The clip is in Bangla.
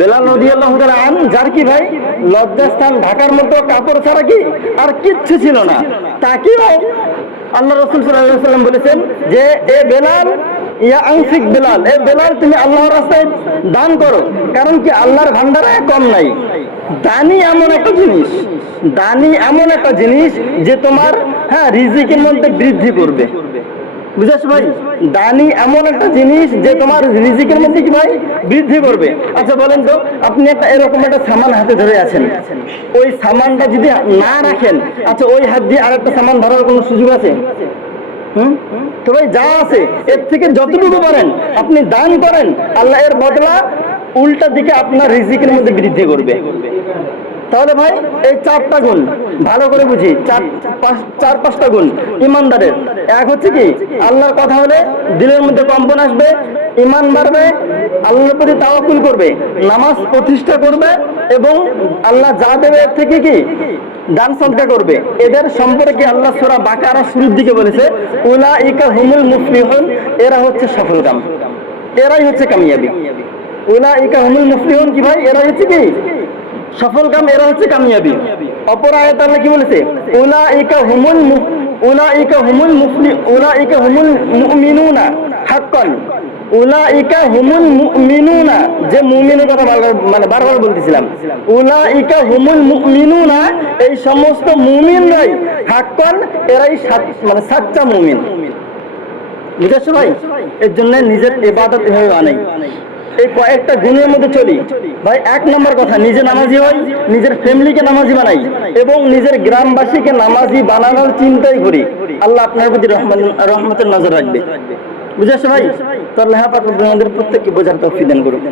বেলাল রাদিয়াল্লাহু তাআলা আনহু, যার কি ভাই লজ্জাস্থান ঢাকার মতো কাপড় ছাড়া কি আর কিচ্ছু ছিল না, তাকেও আল্লাহ রাসূল সাল্লাল্লাহু আলাইহি ওয়াসাল্লাম বলেছেন যে এ বেলাল, ইয়া আনফিক বেলাল, এ বেলাল তুমি আল্লাহর রাস্তায় দান করো, কারণ কি আল্লাহর ভান্ডারে কম নাই। দানি এমন একটা জিনিস, দানি এমন একটা জিনিস যে তোমার রিজিকের মধ্যে বৃদ্ধি করবে। বুঝেছ ভাই? দানি এমন একটা জিনিস যে তোমার রিজিকের মধ্যে কি ভাই বৃদ্ধি করবে। আচ্ছা বলেন তো, আপনি একটা এরকম একটা সামান হাতে ধরে আছেন, ওই সামানটা যদি না রাখেন, আচ্ছা ওই হাত দিয়ে আরেকটা সামান ধরার কোনো সুযোগ আছে? তো ভাই যা আছে এর থেকে যতটুকু পারেন আপনি দান করেন, আল্লাহ এর বদলা উল্টা দিকে আপনার রিজিকের মধ্যে বৃদ্ধি করবে। তাহলে ভাই এই 4টা গুণ ভালো করে বুঝি, 4-5টা গুণ ইমানদারের। এক হচ্ছে কি, আল্লাহর কথা হলে দিলের মধ্যে কম্পন আসবে, ইমান বাড়বে, আল্লাহর প্রতি তাওয়াক্কুল করবে, নামাজ প্রতিষ্ঠা করবে, এবং আল্লাহ যা দেবে এর থেকে কি দান সদকা করবে। এদের সম্পর্কে আল্লাহ সূরা বাকারা শুরুর দিকে বলেছে উলাইকা হুমুল মুফলিহুন, এরা হচ্ছে সফলকাম, এরাই হচ্ছে কামিয়াবি। উলাইকা হুমুল মুফলিহুন কি ভাই, এরা হচ্ছে কি সফল কাম, এরা হচ্ছে কামিয়াবি। অপর আয়াত আল্লাহ কি বলেছে উলাইকা হুমুল মুমিনুনা হাক্কান, উলাইকা হুমুল মুমিনুনা, যে মুমিনের কথা বারবার বলতেছিলাম, উলাইকা হুমুল মুমিনুনা, এই সমস্ত মুমিনরাই হাক্কান, এরাই সাচ্চা মুমিন। বুঝেছো ভাই? এর জন্য নিজের ইবাদত এভাবে বানাই, এই কয়েকটা গুণের মধ্যে চলি ভাই। 1 নম্বর কথা, নিজে নামাজি হই, নিজের ফ্যামিলিকে নামাজি বানাই, এবং নিজের গ্রামবাসীকে নামাজি বানানোর চিন্তাই করি। আল্লাহ আপনার প্রতি রহমতের নজর রাখবে। বুঝেছো ভাই? তো আল্লাহ পাক আমাদের প্রত্যেককে বোঝার তৌফিক দান করুন।